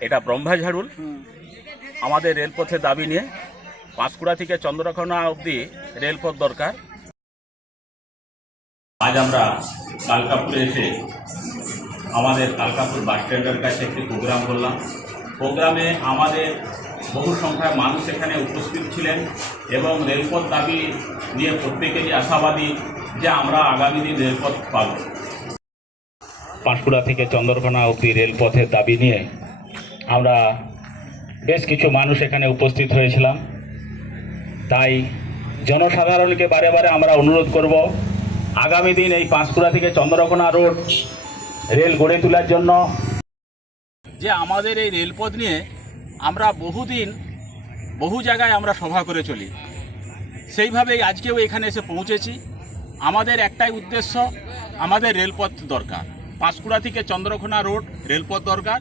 এটা ব্রহ্মাঝাড়ুল। আমাদের রেলপথের দাবি নিয়ে পাঁশকুড়া থেকে চন্দ্রকোনা অবধি রেলপথ দরকার। আজ আমরা কালকাপুরে এসে আমাদের কালকাপুর বাস স্ট্যান্ডের কাছে একটি প্রোগ্রাম করলাম। প্রোগ্রামে আমাদের বহু সংখ্যায় মানুষ এখানে উপস্থিত ছিলেন এবং রেলপথ দাবি নিয়ে প্রত্যেকেরই আশাবাদী যে আমরা আগামী দিন রেলপথ পাব। পাঁশকুড়া থেকে চন্দ্রকোনা অবধি রেলপথের দাবি নিয়ে আমরা বেশ কিছু মানুষ এখানে উপস্থিত হয়েছিলাম। তাই জনসাধারণকে বারে বারে আমরা অনুরোধ করব, আগামী দিন এই পাঁশকুড়া থেকে চন্দ্রকোনা রোড রেল গড়ে তোলার জন্য। যে আমাদের এই রেলপথ নিয়ে আমরা বহুদিন বহু জায়গায় আমরা সভা করে চলি, সেইভাবেই আজকেও এখানে এসে পৌঁছেছি। আমাদের একটাই উদ্দেশ্য, আমাদের রেলপথ দরকার, পাঁশকুড়া থেকে চন্দ্রকোনা রোড রেলপথ দরকার।